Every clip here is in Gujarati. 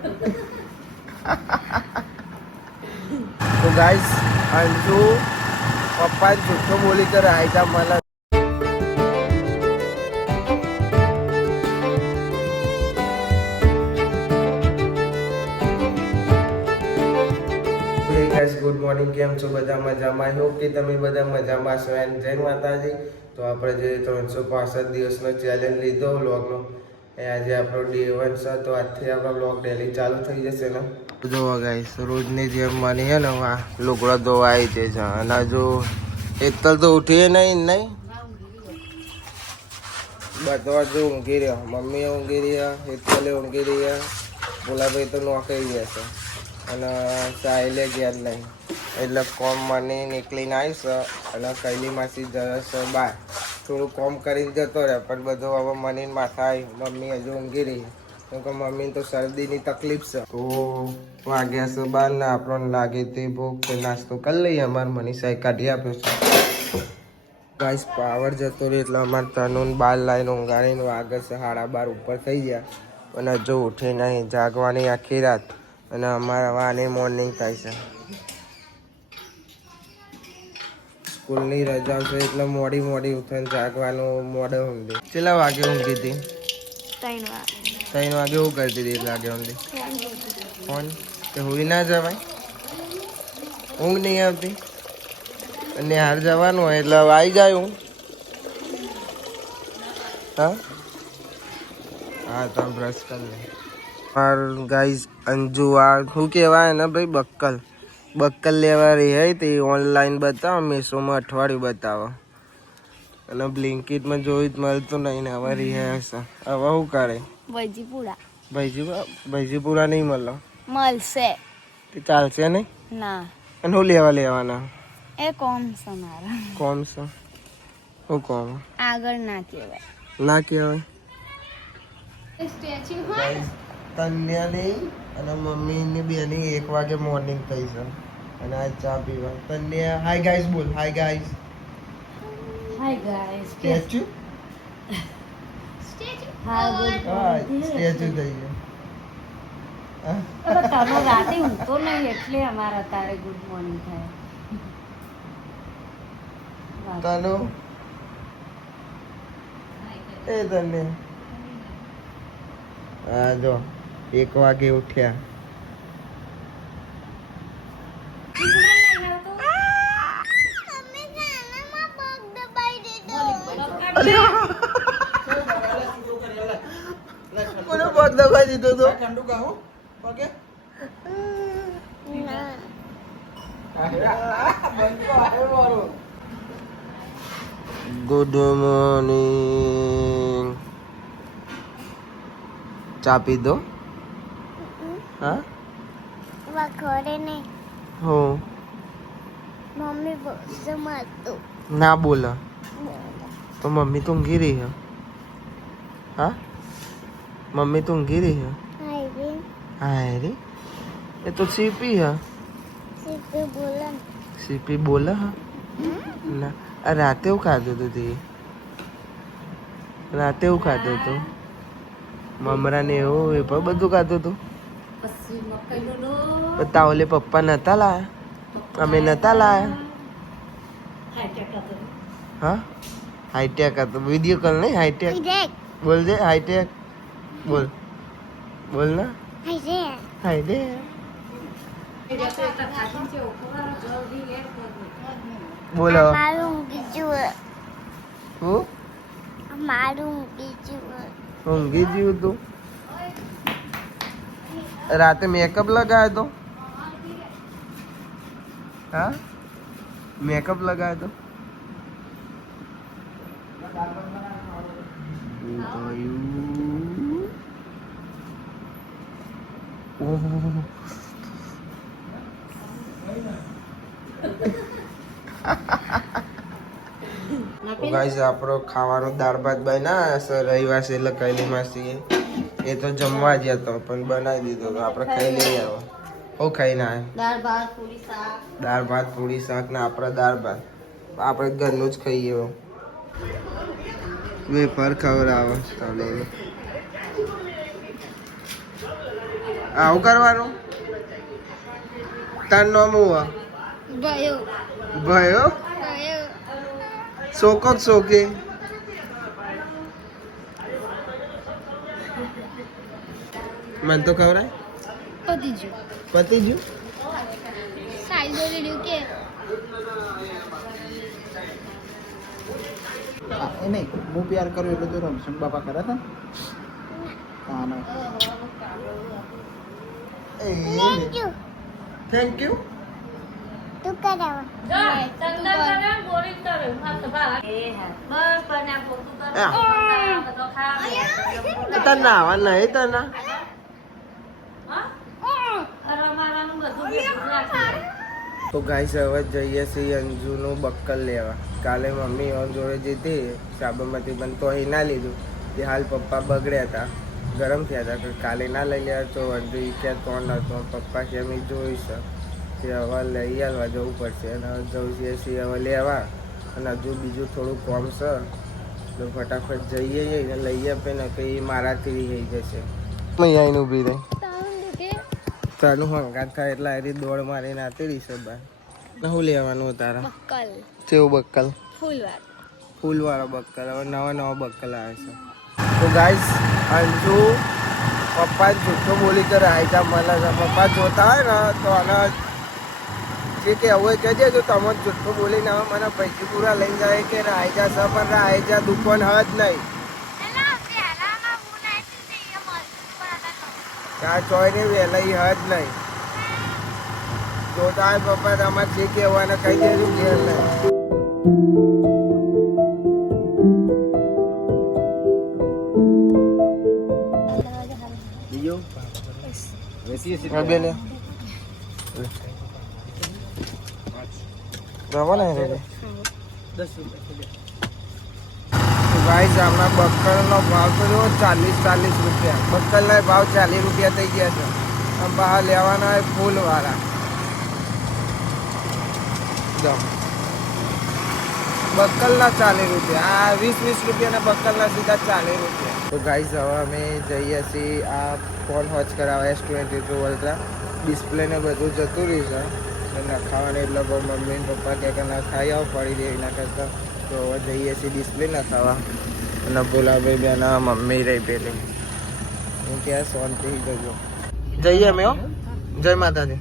तो गाइस अंजू पप्पा झूठो बोली कर आया मला ગુડ મોર્નિંગ. કેમ છો બધા? મજામાં? આઈ હોપ કે તમે બધા મજામાં છો. એન્ડ જય માતાજી. તો આપણે જે 365 દિવસનો ચેલેન્જ લીધો વ્લોગનો એ આજે આપણો ડે 1 છે. તો આજથી આપણો વ્લોગ ડેલી ચાલુ થઈ જશે ને. જો ગાઈસ રોજની જેમ મને હે ને લુગડો ધોવાઈ છે અને જો એકલ તો ઉઠીએ નહીં બધા જો ઊંઘી રહ્યા. મમ્મી ઊંઘી રહ્યા, એકલે ઊંઘી રહ્યા, ભોલાભાઈ તો નોકરી ગયા છે અને સાહેલે ગયા નહીં એટલે કોમ મને નીકળીને આવીશ અને કૈલી માસી જશે બહાર થોડું કોમ કરીને જતો રહે પણ બધું હવે મને માથા આવી. મમ્મી હજુ ઊંઘી રહી કેમ કે મમ્મીને તો શરદીની તકલીફ છે. તો વાગ્યા છે બાર ને આપણને લાગે તે ભૂખ તે નાસ્તો કરી લઈએ. અમારે મનીષાએ કાઢી આપ્યો છે. ગાઈસ પાવર જતો રહ્યો એટલે અમારે તનુન બાર લાઈને ઊંઘાડીને વાગે છે 12:30 ઉપર થઈ ગયા અને હજુ ઉઠી નહીં. જાગવાની આખી રાત અને અમારા વાની મોર્નિંગ થાય છે. સ્કૂલની રજાઓ છે એટલે મોડી ઉઠીને જાગવાનું મોડે ઊંઘી. કેટલા વાગે ઊંઘી હતી? 3 વાગે. એવું કરતી હતી એટલે વાગે ઊંઘી ફોન કે હુઈ ના જવાય? ઊંઘ નહીં આવતી અને હાર જવાનું હોય એટલે આવી જાય હું. હા તો બ્રશ કરી લે. ગાઈઝ અંજુ આ શું કહેવાય ને ભાઈ બક્કલ લેવા રહી હોય તે ઓનલાઈન બતાવો. મીશોમાં અઠવાડિયું બતાવો અને બ્લિંકિટમાં જોયું મળતું નહીં ને હવે રહી હશે. હવે શું કરે? ભૈજીપુરા નહીં મળશે તે ચાલશે નહીં ના. અને શું લેવાના? એ કોમ છે મારા. કોમ છે? શું કોમ? આગળ ના કહેવાય. ના કહેવાય. તન્યાની અને મમ્મીની બેની 1 વાગે મોર્નિંગ થઈ છે અને આ ચા પીવા. તન્યા હાય ગાઈસ બોલ. Hi guys. સ્ટેચ્યુ થઈ ગયો. રાતે ઊંઘતો નહીં એટલે અમારા તારે ગુડ મોર્નિંગ થાય. તનુ એ તને હા જો 1 વાગે ઉઠ્યા. કોનો પગ દબાઈ દીધો તો? ઠંડુ કહું ઓકે ગુડ મોર્નિંગ. ચા પી દો. હા વખોડે નહીં. હો મમ્મી બોલશે માતું ના બોલા તો મમ્મી તો ઊંઘી રહી હે. હા મમ્મી તો ઊંઘી રહી હે. હા રે એ તો સીપી હે. સીપી બોલે હા ના. આ રાતે એવું ખાધું હતું તે? રાતે એવું ખાધું હતું મમરા ને એવું એ પણ બધું ખાધું હતું. બતા ઓલે પપ્પા નતા લાયા? અમે નતા લાયા. હા હાઈટેક હતો. વિડીયો કોલ નહીં હાઈટેક બોલ જે. હાઈટેક બોલ ને હાઈટેક. બોલો ઊંઘી ગયું તું? રાતે મેકઅપ લગાવ્યો તો? હા મેકઅપ લગાવ્યો તો? ગાઈસ આપણો ખાવાનો દાળ ભાત બનાવ્યા છે. રવિવાર છે એટલે કૈલી માસી એ તો જમવા જ હતો પણ બનાવી દીધો તો આપણે ખાઈ લઈએ. હવે હું ખાઈને આવ્યો દાળ ભાત પૂરી શાક ને આપણે દાળ ભાત આપણે ઘરનું જ ખાઈએ. વેફર ખવડાવે ચાલો આવું કરવાનું તાર નામ હું ગયો ભયો શોકો શોકે મને તો ખબર પતિ ગયું નહીં હું પ્યાર કરું એટલે તો રમશંક બાપા કરે છે થેન્ક યુ તને નાવા નહીં તને તો ગાઈસ હવે જઈએ છીએ અંજુનું બક્કલ લેવા. કાલે મમ્મી ઓન જોડે જતી સાબરમતી પણ તો અહીં ના લીધું તે હાલ પપ્પા બગડ્યા હતા ગરમ થયા હતા કે કાલે ના લઈ લે તો અંજુ કે તો નતો પપ્પા કે અમે જોઈશ તે હવે લઈ આવવા જવું પડશે અને જઈએ છીએ હવે લેવા અને હજુ બીજું થોડું કોમ છે તો ફટાફટ જઈએ ને લઈ આપે ને કે એ મારાથી થઈ જશે આવીને ઊભી રહી તારું હંગાત થાય એટલે આ દોડ મારીને આતી રહી છે બહાર શું લેવાનું તારા બક્કલ કેવું બક્કલ ફૂલવાળો બક્કલ હવે નવા બક્કલ આવે છે તો ગાઈસ અંજુ પપ્પા જૂઠો બોલી કરે આઈજા મળે છે પપ્પા જોતા હોય ને તો આને જે કહેવું હોય કહેજે તો તમે જૂઠો બોલીને હવે મને પૈસા પૂરા લઈ જાય કે આઈજા છે પણ આઈજા દુકાન હજ નહીં ત્યાં ચોય ને વહેલા હજ નહીં જોતા હોય પપ્પા તમારે જે કહેવાને કહી દેજો ઘેર નહીં ગાઈસ હમણાં બક્કલનો ભાવ તો જો 40 રૂપિયા બક્કલના ભાવ 40 રૂપિયા થઈ ગયા છે આમ બહાર લેવાના હોય ફૂલવાળા બક્કલના 40 રૂપિયા આ 20 રૂપિયાના બક્કલના સીધા 40 રૂપિયા તો ગાઈસ હવે અમે જઈએ છીએ આ ફોન હોચ કરાવવા S22 અલ્ટ્રા ડિસ્પ્લે ને બધું જતું રહ્યું છે નખાવાને એટલે બહુ મમ્મી ને પપ્પા કે ના ખાઈ આવો પડી દે એના કરતાં તો હવે જઈએ છીએ ડિસ્પ્લે નખાવા અને બોલાભાઈ બેન મમ્મી રહી પેલી હું ક્યાં શાંતિ જજો જઈએ અમે હો જય માતાજી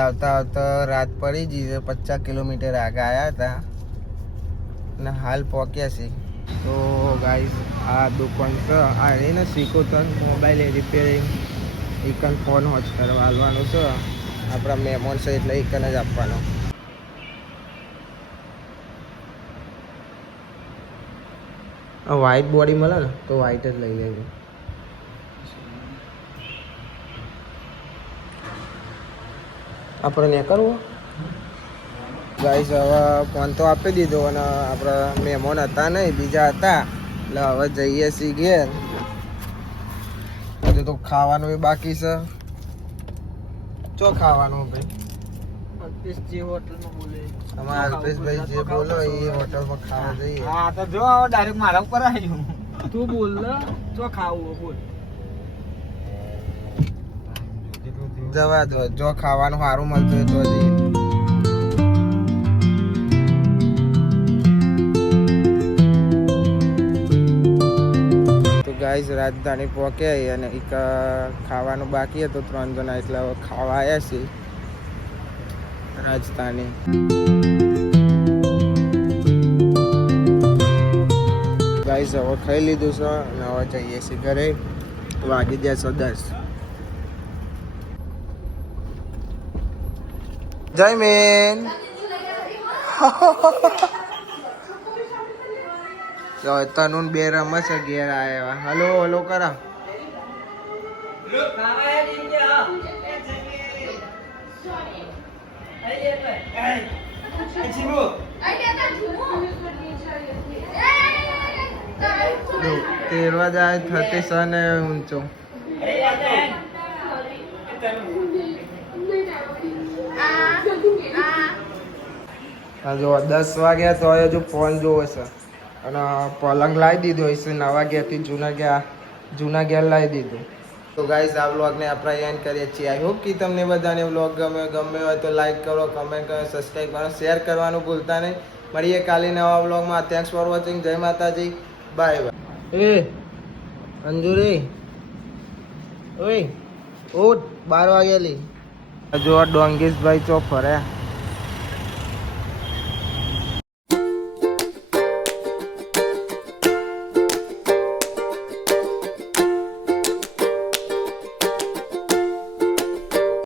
આવતા આવતા રાત પડી ગઈ છે 50 કિલોમીટર આગળ આવ્યા હતા અને હાલ પહોંચ્યા છે તો ગાઈસ આ દુકાન છે આ એને સિકોતર મોબાઈલ રિપેરિંગ એકન ફોન હોચ કરવા આવવાનું છે આપણા મહેમાન છે એટલે એકન જ આપવાનો વ્હાઈટ બોડી મળે ને તો વ્હાઈટ જ લઈ લેજો આપણે ને કરવું ગાઈસ હવે ફોન તો આપી દીધો અને આપણા મહેમાન હતા નહીં બીજા હતા એટલે હવે જઈએ છીએ ઘેર હજુ તો ખાવાનું બાકી છે ચો ખાવાનું ભાઈ અલ્પેશજી હોટલમાં બોલે અમારા અલ્પેશભાઈ જે બોલો એ હોટલમાં ખાવા જઈએ હા તો જો ડાયરેક્ટ મારા ઉપર આવ્યું તું બોલ ચો ખાવું બોલ જવા દો જો ખાવાનું સારું મળતું હોય તો જઈએ તો ગાઈસ રાજધાની પહોંચ્યા અને એક ખાવાનું બાકી હતું 3 જણા એટલે હવે ખાવા આવ્યા છીએ રાજધાની ગાઈસ હવે ખાઈ લીધું છે અને હવે જઈએ છીએ ઘરે વાગી ગયા 10 જય મેન તો તનુન બે રમે છે ઘેર આવ્યા. હલો હલો કરા. તેરવા જાય થતી સન ઊંચો. જો 10 વાગ્યા તો હજુ ફોન જોવે છે અને પલંગ લાવી દીધો હશે નવા ઘેરથી જૂના ઘેર લાવી દીધું. તો ગાઈઝ આ વ્લોગને આપણે એન્ડ કરીએ છીએ. આઈ હોપ કે તમને બધાને વ્લોગ ગમે હોય તો લાઈક કરો, કમેન્ટ કરો, સબસ્ક્રાઈબ કરો, શેર કરવાનું ભૂલતા નહીં. મળીએ કાલે નવા વ્લોગમાં. Thanks for watching. જય માતાજી. Bye bye. એ અંજુરી ઓય ઉઠ 12 વાગેલી. જો ડોંગેશભાઈ ચો ફર્યા.